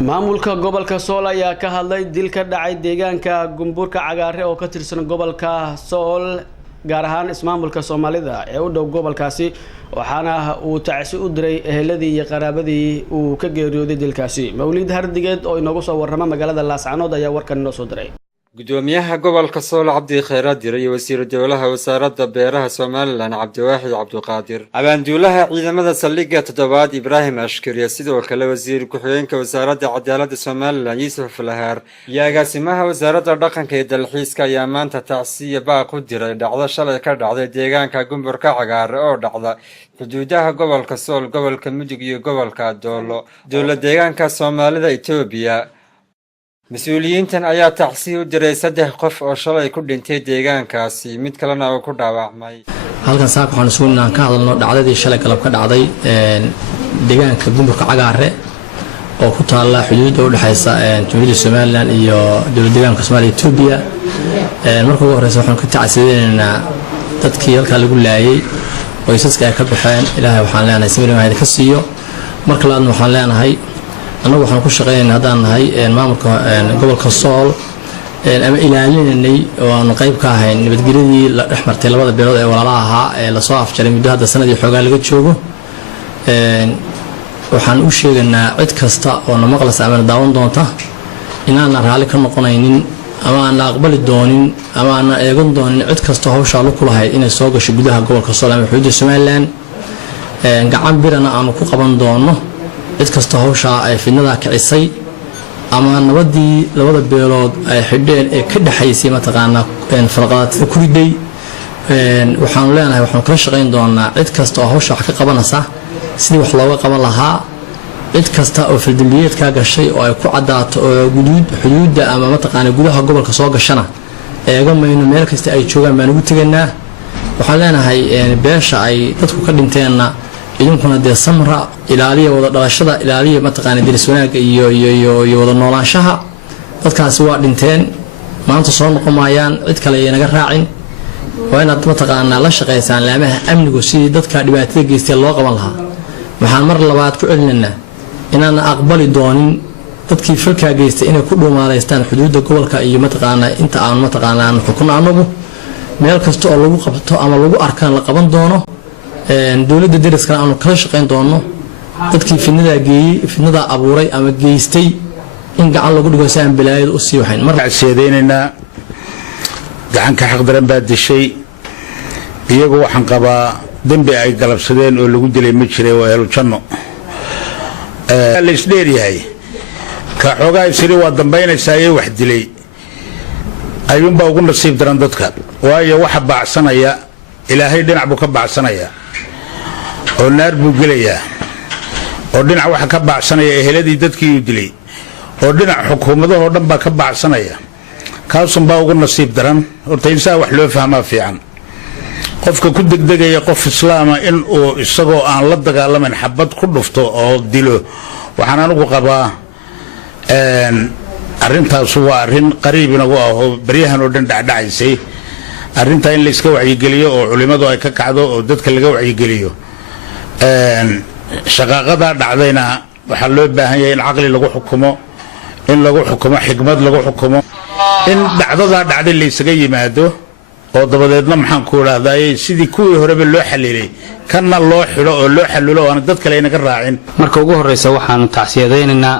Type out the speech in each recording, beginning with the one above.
maamulka gobolka Sool ayaa ka hadlay dil ka dhacay deegaanka Gumburka Cagaare oo ka tirsan gobolka Sool gaar ahaan ismaamulka Soomaalida ee u dhow gobolkaasi waxaana uu tacsi u diray eheladii iyo qaraabadii uu ka geeriyooday dilkaasi Mawlid Hardigeed oo inoogu soo warrama magaalada Laascaanood ayaa warkan inoo soo diray gudoomiyaha gobolka Sool Cabdi Khayraad iyo wasiir dawladaha wasaaradda beeraha Soomaaliland Cabdiwaahid Cabduqaadir abaanduulaha ciidamada saldhigga toddobaad Ibraahim Ashkariya sidoo kale wasiir ku-xigeenka wasaaradda cadaaladda Soomaaliland Yuusuf Lahaar iyo agaasimaha wasaaradda dhaqanka iyo dalxiiska ayaa maanta tacsiye baaq u diray dhacdo shalay ka dhacday deegaanka Gumburka Cagaare oo dhacda xuduudaha gobolka Sool gobolka Mudug iyo gobolka Doolo dowladda deegaanka Soomaalida Itoobiya مسؤولينتن ayaa tacsiye u diray 3 qof oo shalay ku dhintay deegaankaasi mid kalena oo ku dhaawacmay halkan saaka waxaan sugnaan ka hadalno dhacdadii shalay galab ka dhacday deegaanka Gumburka Cagaare oo ku taala xuduud u dhaxaysa Jamhuuriyadda Soomaaliland iyo dowladda deegaanka Soomaaliya Itoobiya marka ugu horeysa waxaan ka tacsiyeynaa dadkii halka lagu laayay qoysaska ay ka baxeen Ilaahay waxaan leenahay sawirada ka siiyo marka laadna waxaan leenahay أنا وحنا كل شغالين هذا نهاي المامك قبل كسول أما إلهيني ونقيب كاهن بتجري الأحمر تلباد البلاد ولاها لصاف جريمة ده هذا السنة دي حاجة اللي تشوفه وحنقول شيء إن عد كستا وأنا مقلص عمل داون دونته إن أنا رحالي كنا قناعين أما أنا أقبل الدونين أما أنا يقول دونين عد كستا هو شغله كله هاي إن السوق شجودها قبل كسول أما حدود السماء قاعد بيرنا أنا كوكبان دونه cid kasta hawsha ay finada kicisay ama nabadii labada beelood ay xidheen ee ka dhaxaysay ma taqaana farqaadada ku riday waxaan leenahay waxaan kala shaqeyn doonaa cid kasta oo hawsha ka qabanaysa sidii wax looga qaban lahaa cid kasta oo fildambiyeed ka gashay oo ay ku cadaato oo xuduudda ama ma taqaana gudaha gobolka soo gashana eega mayno meel kasta ay joogaan baan ugu taganaa waxaan leenahay beesha ay dadku ka dhinteenna idinkuna de samra ilaaliya wada dhalashada ilaaliya ma taqaan diris wanaag iyo wada noolaanshaha dadkaasi waa dhinteen maanta soo noqomayaan cid kale ay naga raacin waa inaad ma taqaan la shaqeysaan laamaha amnigu si dadka dhibaatada geystay loo qaban lahaa waxaan mar labaad ku celinayna inaan aqbali doonin dadkii falka geystay inay ku dhuumaaleystaan xuduudda gobolka iyo ma taqaan inta aan ma taqaan xukun anagu meel kasta oo lagu qabto ama lagu arkaan la qaban doono dawladda dariska aanu kala shaqeyn doono dadkii fidnada abuuray ama geystay in gacan lagu dhigo saan bilaayad u sii waxayn mar seedeynayna gacan ka xaq daran baa dishay iyagu waxaan qabaa dambi ay galabsadeen oo lagu dilay ma jiray waa helo janno la isdheeryahay ka xoogaa isiri waa dambaynaysaa ee wax dilay ayuunbaa ugu nasiib daran dadka waayo waxa baacsanaya ilaahay dhinac buu ka baacsanaya oo naar buu gelayaa oo dhinac waxa ka baacsanaya eheladii dadkii uu dilay oo dhinac xukuumadahoo dhan baa ka baacsanaya kaasun baa ugu nasiib daran horta insaa wax loo fahmaa fiican qofka ku degdegaya qof islaama in uu isagoo aan la dagaalamin xabad ku dhufto oo dilo waxaan anigu qabaa arrintaas waa arrin qariibna u ah oo baryahan oo dhan dhacdhacaysay arrinta in la iska wacyigeliyo oo culimadu ay ka kacdo oo dadka laga wacyigeliyo shaqaaqada dhacdayna waxa loo baahan yahay in aqli lagu xukumo in lagu xukumo xigmad lagu xukumo in dhacdada dhacday la isaga yimaado oo dabadeedna maxaan ku raadayay sidii kuwii horeba loo xalilay kana loo xiro oo loo xalilo oo dad kale inaga raacin marka ugu horeysa waxaan tacsiyadeynaynaa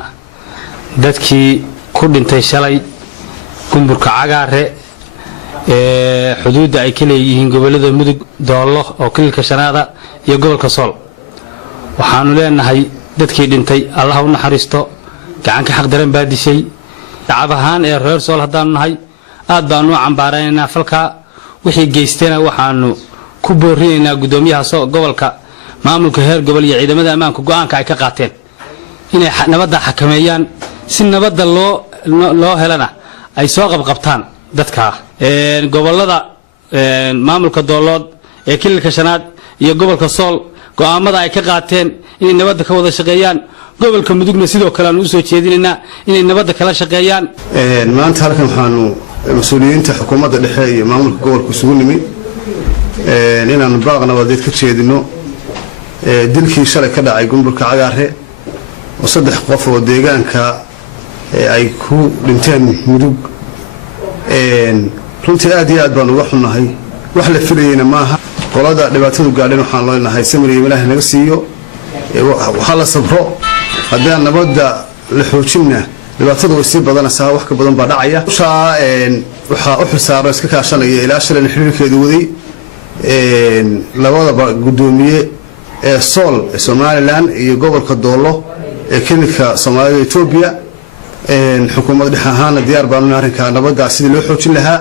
dadkii ku dhintay shalay Gumburka Cagaare xuduudda ay ka leeyihiin gobolada Mudug Doolo oo kilka shanaada iyo gobolka Sool waxaanu leenahay dadkii dhintay Allah u naxariisto gacan ka xaq daran baa dishay shacab ahaan ee reer Sool hadaan nahay aad baan u cambaaraynaa falka wixii geystayna waxaanu ku boorinaynaa gudoomiyaha gobolka maamulka heer gobol iyo ciidamada ammaanka go'aanka ay ka qaateen inay nabadda xakameeyaan si nabadda loo helana ay soo qabqabtaan dadka gobolada maamulka Doolood ee kilka shanaad iyo gobolka Sool go'aamada ay ka qaateen in nabadda ka wada shaqeeyaan gobolka mudugna sidoo kale aan u soo jeedinaynaa inay nabadda kala shaqeeyaan. maanta halkan waxaanu mas'uuliyiinta xukuumadda dhexe iyo maamulka gobolka isugu nimi inaan baaq nabadeed ka jeedino dilkii shalay ka dhacay Gumburka Cagaare oo 3 qof oo deegaanka ay ku dhinteen mudug runtii aad iyo aad baan uga xunnahay wax la filayna maaha qolada dhibaatadu gaadhin waxaan leenahay samiriyo Ilaahay naga siiyo waxa la sabro haddii nabadda la xoojinna dhibaatadu way sii badanaysaa wax ka badan baa dhacaya waxa u xilsaaran iska kaashanaya ilaa shalay xiriirkeedu waday labadaba gudoomiye ee Sool ee Somaliland iyo gobolka Doolo ee Kenya Soomaaliya Ethiopia xukuumadda dhexe ahaan diyaar baan u nahay arrinka nabadda sidii loo xoojin lahaa.